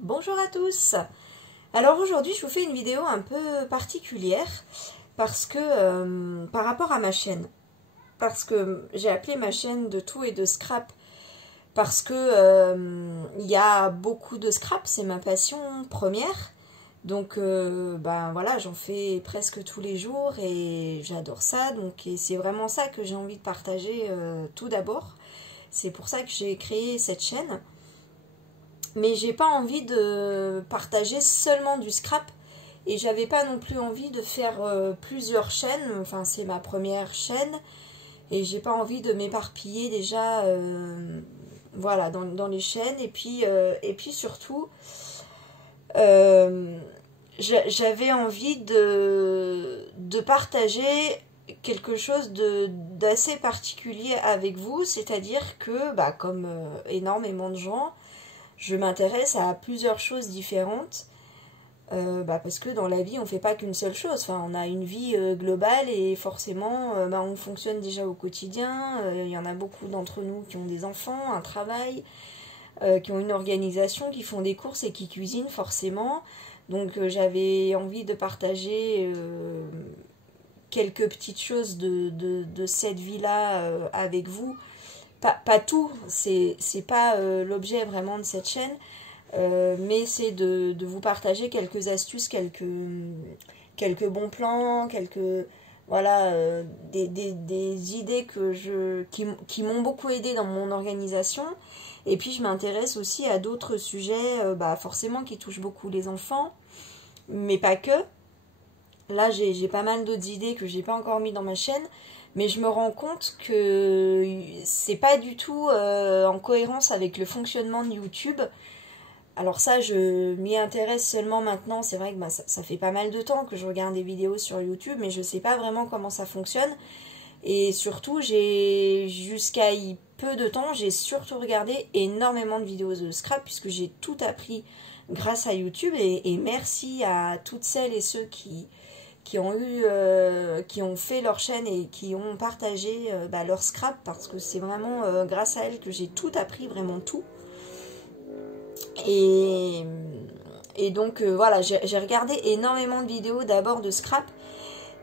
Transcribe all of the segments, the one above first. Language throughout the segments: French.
Bonjour à tous. Alors aujourd'hui je vous fais une vidéo un peu particulière parce que par rapport à ma chaîne, parce que j'ai appelé ma chaîne de tout et de scrap parce que il y a beaucoup de scrap, c'est ma passion première. Donc ben voilà, j'en fais presque tous les jours et j'adore ça. Donc et c'est vraiment ça que j'ai envie de partager tout d'abord. C'est pour ça que j'ai créé cette chaîne. Mais j'ai pas envie de partager seulement du scrap et j'avais pas non plus envie de faire plusieurs chaînes. Enfin, c'est ma première chaîne et j'ai pas envie de m'éparpiller déjà voilà, dans les chaînes. Et puis surtout, j'avais envie de partager quelque chose d'assez particulier avec vous, c'est-à-dire que, bah, comme énormément de gens, je m'intéresse à plusieurs choses différentes bah parce que dans la vie on fait pas qu'une seule chose, enfin on a une vie globale et forcément bah, on fonctionne déjà au quotidien, il y en a beaucoup d'entre nous qui ont des enfants, un travail, qui ont une organisation, qui font des courses et qui cuisinent forcément, donc j'avais envie de partager quelques petites choses de cette vie-là avec vous. Pas tout, c'est pas l'objet vraiment de cette chaîne, mais c'est de vous partager quelques astuces, quelques bons plans, voilà, des idées qui m'ont beaucoup aidé dans mon organisation. Et puis je m'intéresse aussi à d'autres sujets, bah forcément qui touchent beaucoup les enfants, mais pas que. Là j'ai pas mal d'autres idées que j'ai pas encore mis dans ma chaîne. Mais je me rends compte que c'est pas du tout en cohérence avec le fonctionnement de YouTube. Alors ça, je m'y intéresse seulement maintenant. C'est vrai que bah, ça fait pas mal de temps que je regarde des vidéos sur YouTube, mais je sais pas vraiment comment ça fonctionne. Et surtout, jusqu'à peu de temps, j'ai surtout regardé énormément de vidéos de scrap, puisque j'ai tout appris grâce à YouTube. Et merci à toutes celles et ceux qui ont fait leur chaîne et qui ont partagé bah, leur scrap, parce que c'est vraiment grâce à elles que j'ai tout appris, vraiment tout. Et donc voilà, j'ai regardé énormément de vidéos d'abord de scrap,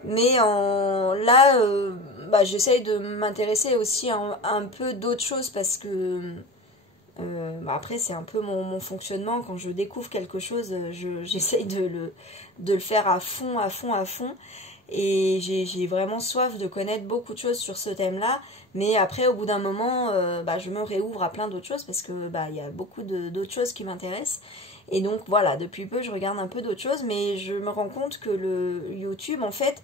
mais là bah, j'essaye de m'intéresser aussi à un peu d'autres choses, parce que bah après c'est un peu mon fonctionnement. Quand je découvre quelque chose, j'essaye de le faire à fond, à fond, à fond. Et j'ai vraiment soif de connaître beaucoup de choses sur ce thème-là. Mais après, au bout d'un moment, bah, je me réouvre à plein d'autres choses, parce que bah, y a beaucoup d'autres choses qui m'intéressent. Et donc voilà, depuis peu, je regarde un peu d'autres choses. Mais je me rends compte que le YouTube, en fait,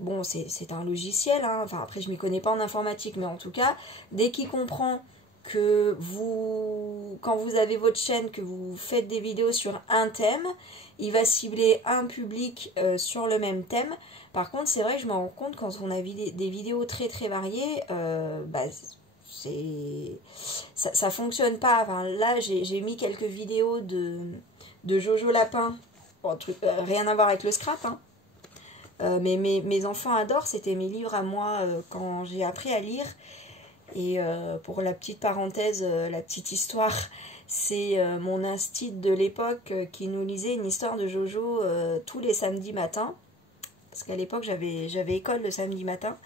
bon, c'est un logiciel, hein. Enfin, après, je m'y connais pas en informatique, mais en tout cas, dès qu'il comprend que quand vous avez votre chaîne, que vous faites des vidéos sur un thème, il va cibler un public sur le même thème. Par contre, c'est vrai que je me rends compte, quand on a des vidéos très très variées, bah, ça fonctionne pas. Enfin, là, j'ai mis quelques vidéos de Jojo Lapin, bon, rien à voir avec le scrap, hein. Mais mes enfants adorent, c'était mes livres à moi quand j'ai appris à lire. Et pour la petite parenthèse, la petite histoire, c'est mon instit de l'époque qui nous lisait une histoire de Jojo tous les samedis matins. Parce qu'à l'époque, j'avais école le samedi matin.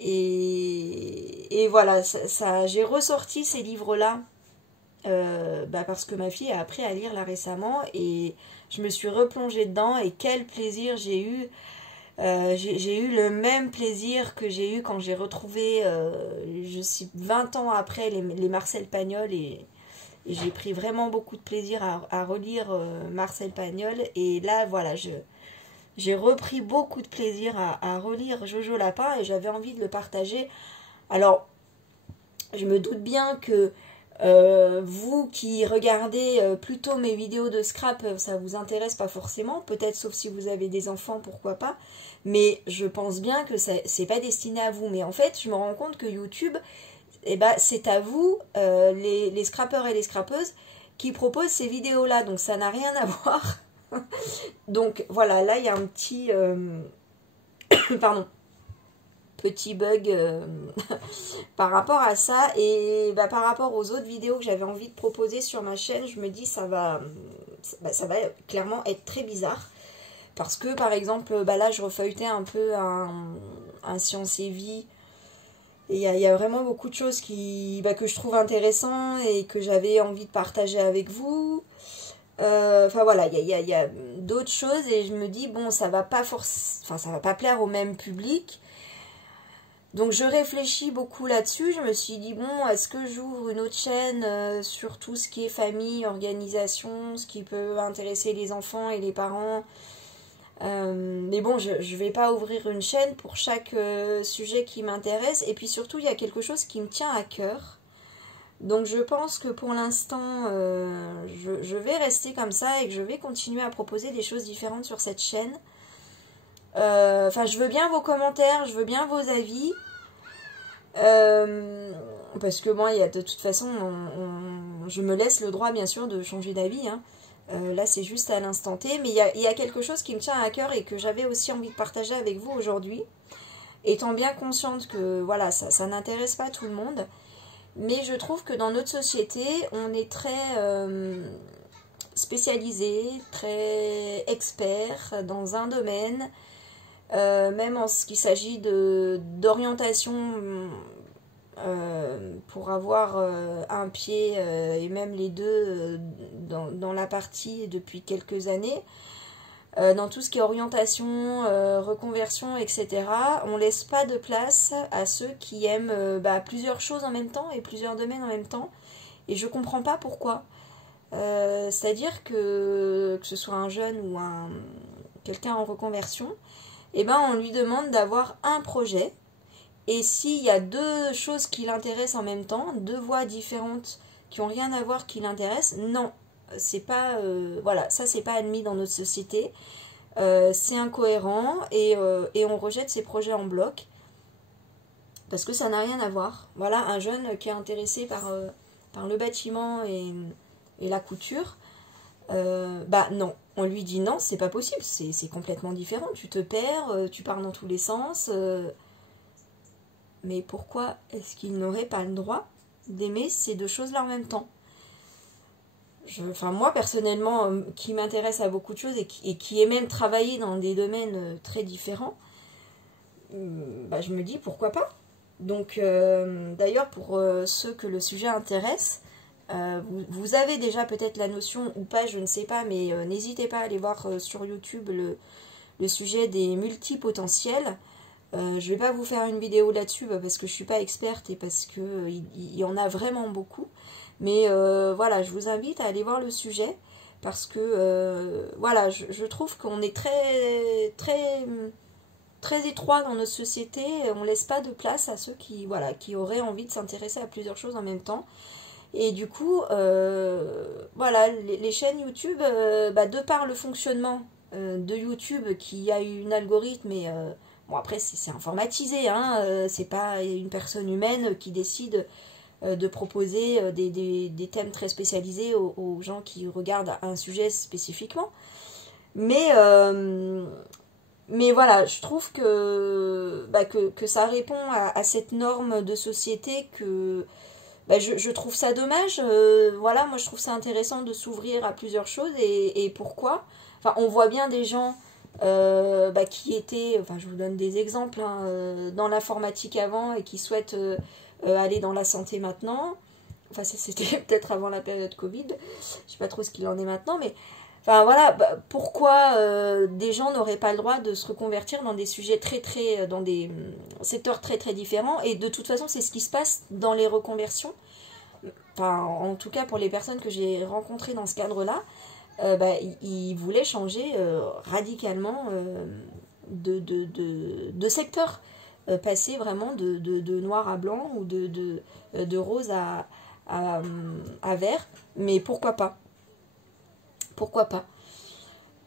Et voilà, j'ai ressorti ces livres-là bah parce que ma fille a appris à lire là récemment. Et je me suis replongée dedans et quel plaisir j'ai eu. J'ai eu le même plaisir que j'ai eu quand j'ai retrouvé, je sais, 20 ans après, les Marcel Pagnol, et j'ai pris vraiment beaucoup de plaisir à relire Marcel Pagnol. Et là, voilà, j'ai repris beaucoup de plaisir à relire Jojo Lapin, et j'avais envie de le partager. Alors, je me doute bien que vous qui regardez plutôt mes vidéos de scrap, ça vous intéresse pas forcément, peut-être sauf si vous avez des enfants, pourquoi pas, mais je pense bien que c'est pas destiné à vous. Mais en fait, je me rends compte que YouTube, eh ben, c'est à vous, les scrappeurs et les scrappeuses, qui proposent ces vidéos-là, donc ça n'a rien à voir. Donc voilà, là il y a un petit... pardon. petit bug par rapport à ça. Et bah, par rapport aux autres vidéos que j'avais envie de proposer sur ma chaîne, je me dis ça va clairement être très bizarre. Parce que par exemple, bah là je refeuilletais un peu un Science et Vie. Et il y a vraiment beaucoup de choses que je trouve intéressantes et que j'avais envie de partager avec vous. Enfin voilà, il y a d'autres choses et je me dis, bon, ça va pas ça va pas plaire au même public. Donc je réfléchis beaucoup là-dessus. Je me suis dit, bon, est-ce que j'ouvre une autre chaîne sur tout ce qui est famille, organisation, ce qui peut intéresser les enfants et les parents. Mais bon, je vais pas ouvrir une chaîne pour chaque sujet qui m'intéresse. Et puis surtout, il y a quelque chose qui me tient à cœur. Donc je pense que pour l'instant, je vais rester comme ça et que je vais continuer à proposer des choses différentes sur cette chaîne. Enfin, je veux bien vos commentaires, je veux bien vos avis. Parce que moi, de toute façon, je me laisse le droit, bien sûr, de changer d'avis. Hein. Là, c'est juste à l'instant T. Mais il y a quelque chose qui me tient à cœur et que j'avais aussi envie de partager avec vous aujourd'hui. Étant bien consciente que voilà, ça n'intéresse pas tout le monde. Mais je trouve que dans notre société, on est très spécialisé, très expert dans un domaine. Même en ce qui s'agit d'orientation pour avoir un pied et même les deux dans la partie depuis quelques années. Dans tout ce qui est orientation, reconversion, etc., on laisse pas de place à ceux qui aiment plusieurs choses en même temps et plusieurs domaines en même temps. Et je comprends pas pourquoi. C'est-à-dire que ce soit un jeune ou quelqu'un en reconversion, eh ben on lui demande d'avoir un projet. Et s'il y a deux choses qui l'intéressent en même temps, deux voies différentes qui n'ont rien à voir qui l'intéressent, non. C'est pas voilà, ça c'est pas admis dans notre société, c'est incohérent et on rejette ces projets en bloc parce que ça n'a rien à voir. Voilà, un jeune qui est intéressé par le bâtiment et la couture, non, on lui dit non, c'est pas possible, c'est complètement différent, tu te perds, tu pars dans tous les sens, mais pourquoi est-ce qu'il n'aurait pas le droit d'aimer ces deux choses-là en même temps? Enfin, moi, personnellement, qui m'intéresse à beaucoup de choses et qui ai même travaillé dans des domaines très différents, je me dis pourquoi pas. Donc, d'ailleurs, pour ceux que le sujet intéresse, vous avez déjà peut-être la notion ou pas, je ne sais pas, mais n'hésitez pas à aller voir sur YouTube le sujet des multipotentiels. Je ne vais pas vous faire une vidéo là-dessus parce que je ne suis pas experte et parce qu'il y en a vraiment beaucoup. Mais voilà, je vous invite à aller voir le sujet parce que voilà, je trouve qu'on est très, très, très étroit dans notre société. On ne laisse pas de place à ceux qui auraient envie de s'intéresser à plusieurs choses en même temps. Et du coup, voilà, les chaînes YouTube, de par le fonctionnement de YouTube qui a eu un algorithme et bon après c'est informatisé, hein, c'est pas une personne humaine qui décide de proposer des thèmes très spécialisés aux gens qui regardent un sujet spécifiquement. Mais voilà, je trouve que ça répond à cette norme de société que je trouve ça dommage. Voilà, moi je trouve ça intéressant de s'ouvrir à plusieurs choses et pourquoi. Enfin, on voit bien des gens qui étaient, enfin je vous donne des exemples, hein, dans l'informatique avant et qui souhaitent aller dans la santé maintenant. Enfin, c'était peut-être avant la période Covid. Je sais pas trop ce qu'il en est maintenant, mais enfin voilà, pourquoi des gens n'auraient pas le droit de se reconvertir dans des sujets dans des secteurs très très différents. Et de toute façon, c'est ce qui se passe dans les reconversions. Enfin, en tout cas pour les personnes que j'ai rencontrées dans ce cadre-là, ils voulaient changer radicalement de secteur. Passer vraiment de noir à blanc ou de rose à vert. Mais pourquoi pas? Pourquoi pas?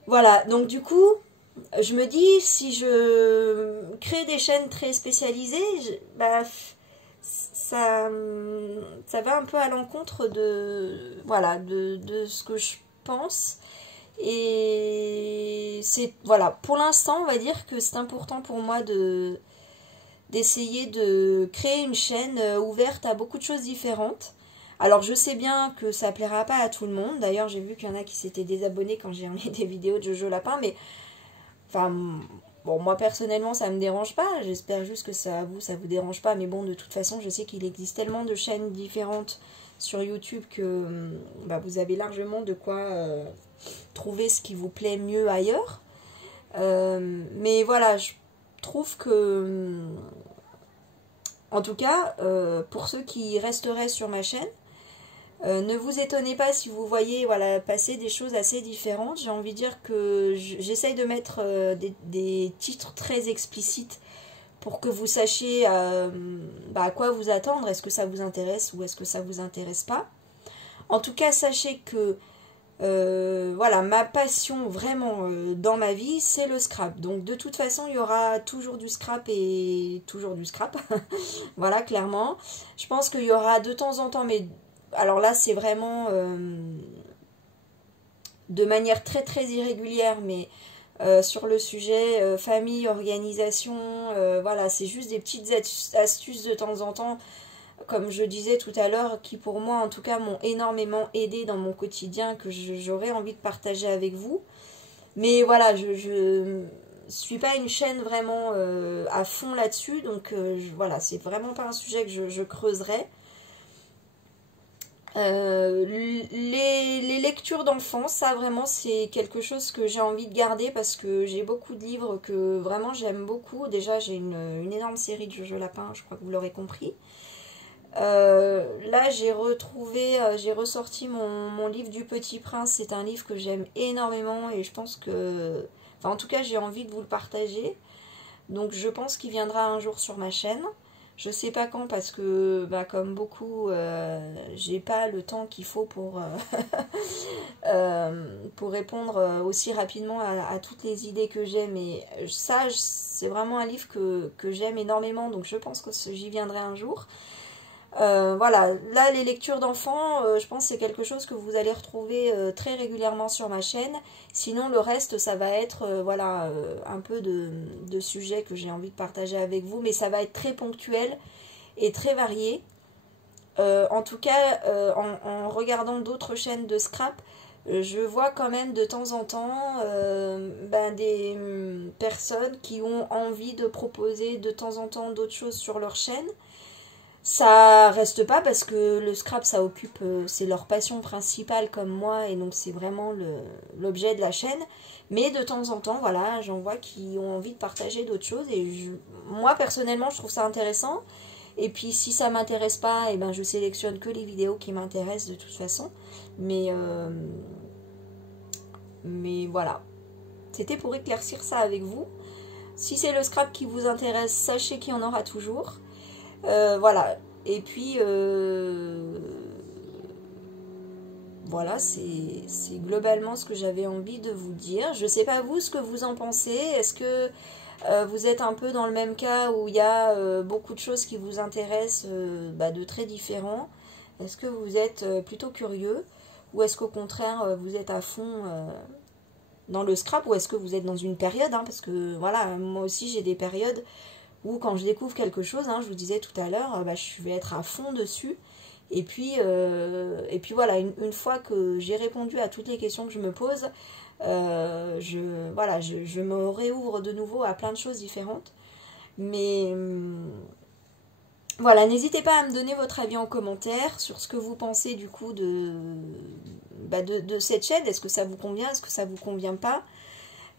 Voilà, donc du coup, je me dis, si je crée des chaînes très spécialisées, ça va un peu à l'encontre de ce que je pense. Et c'est, voilà, pour l'instant, on va dire que c'est important pour moi d'essayer de créer une chaîne ouverte à beaucoup de choses différentes. Alors je sais bien que ça plaira pas à tout le monde. D'ailleurs j'ai vu qu'il y en a qui s'étaient désabonnés quand j'ai remis des vidéos de Jojo Lapin. Mais enfin bon, moi personnellement ça me dérange pas. J'espère juste que ça vous dérange pas. Mais bon, de toute façon je sais qu'il existe tellement de chaînes différentes sur YouTube que bah, vous avez largement de quoi trouver ce qui vous plaît mieux ailleurs. Mais voilà, je trouve que en tout cas pour ceux qui resteraient sur ma chaîne, ne vous étonnez pas si vous voyez voilà, passer des choses assez différentes. J'ai envie de dire que j'essaye de mettre des titres très explicites pour que vous sachiez bah, à quoi vous attendre. Est-ce que ça vous intéresse ou est-ce que ça vous intéresse pas? En tout cas, sachez que voilà, ma passion vraiment dans ma vie, c'est le scrap. Donc de toute façon, il y aura toujours du scrap et toujours du scrap. Voilà, clairement. Je pense qu'il y aura de temps en temps, mais alors là, c'est vraiment de manière très très irrégulière, mais sur le sujet famille, organisation, voilà, c'est juste des petites astuces de temps en temps, comme je disais tout à l'heure, qui pour moi en tout cas m'ont énormément aidé dans mon quotidien, que j'aurais envie de partager avec vous. Mais voilà, je suis pas une chaîne vraiment à fond là-dessus, donc voilà, c'est vraiment pas un sujet que je creuserai. Les lectures d'enfants, ça vraiment c'est quelque chose que j'ai envie de garder parce que j'ai beaucoup de livres que vraiment j'aime beaucoup. Déjà j'ai une énorme série de Jojo Lapin, je crois que vous l'aurez compris. Là j'ai ressorti mon livre du Petit Prince. C'est un livre que j'aime énormément et je pense que, enfin en tout cas j'ai envie de vous le partager. Donc je pense qu'il viendra un jour sur ma chaîne. Je sais pas quand parce que bah, comme beaucoup j'ai pas le temps qu'il faut pour répondre aussi rapidement à toutes les idées que j'ai. Mais ça c'est vraiment un livre que j'aime énormément, donc je pense que j'y viendrai un jour. Voilà, là les lectures d'enfants, je pense que c'est quelque chose que vous allez retrouver très régulièrement sur ma chaîne. Sinon le reste ça va être voilà, un peu de sujets que j'ai envie de partager avec vous, mais ça va être très ponctuel et très varié. En tout cas, en regardant d'autres chaînes de scrap, je vois quand même de temps en temps ben, des personnes qui ont envie de proposer de temps en temps d'autres choses sur leur chaîne. Ça reste pas parce que le scrap ça occupe, c'est leur passion principale comme moi et donc c'est vraiment l'objet de la chaîne. Mais de temps en temps, voilà, j'en vois qui ont envie de partager d'autres choses et moi personnellement je trouve ça intéressant. Et puis si ça m'intéresse pas, et ben je sélectionne que les vidéos qui m'intéressent de toute façon. Mais voilà, c'était pour éclaircir ça avec vous. Si c'est le scrap qui vous intéresse, sachez qu'il y en aura toujours. Voilà, et puis voilà, c'est globalement ce que j'avais envie de vous dire. Je sais pas vous ce que vous en pensez. Est-ce que vous êtes un peu dans le même cas où il y a beaucoup de choses qui vous intéressent bah, de très différents? Est-ce que vous êtes plutôt curieux ou est-ce qu'au contraire vous êtes à fond dans le scrap, ou est-ce que vous êtes dans une période, hein, parce que voilà, moi aussi j'ai des périodes ou quand je découvre quelque chose, hein, je vous disais tout à l'heure, bah, je vais être à fond dessus. Et puis voilà, une fois que j'ai répondu à toutes les questions que je me pose, voilà, je me réouvre de nouveau à plein de choses différentes. Mais voilà, n'hésitez pas à me donner votre avis en commentaire sur ce que vous pensez du coup de cette chaîne. Est-ce que ça vous convient? Est-ce que ça vous convient pas?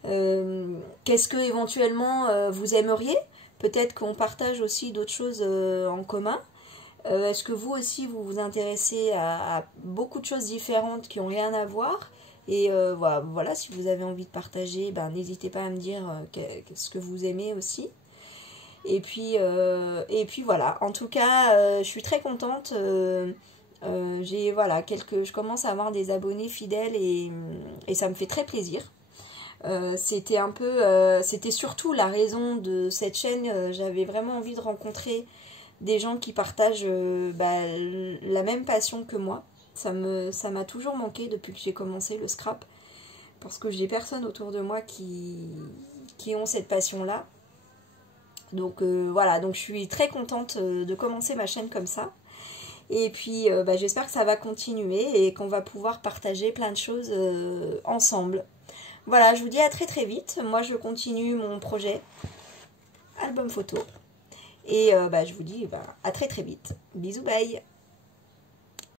Qu'est-ce que éventuellement vous aimeriez? Peut-être qu'on partage aussi d'autres choses en commun. Est-ce que vous aussi vous vous intéressez à beaucoup de choses différentes qui n'ont rien à voir? Et voilà, si vous avez envie de partager, ben, n'hésitez pas à me dire ce que vous aimez aussi. Et puis voilà, en tout cas, je suis très contente. Voilà, je commence à avoir des abonnés fidèles et ça me fait très plaisir. C'était surtout la raison de cette chaîne. J'avais vraiment envie de rencontrer des gens qui partagent bah, la même passion que moi. Ça m'a toujours manqué depuis que j'ai commencé le scrap, parce que j'ai personne autour de moi qui ont cette passion-là. Donc voilà, donc je suis très contente de commencer ma chaîne comme ça. Et puis j'espère que ça va continuer et qu'on va pouvoir partager plein de choses ensemble. Voilà, je vous dis à très très vite. Moi je continue mon projet album photo. Et je vous dis à très très vite. Bisous, bye.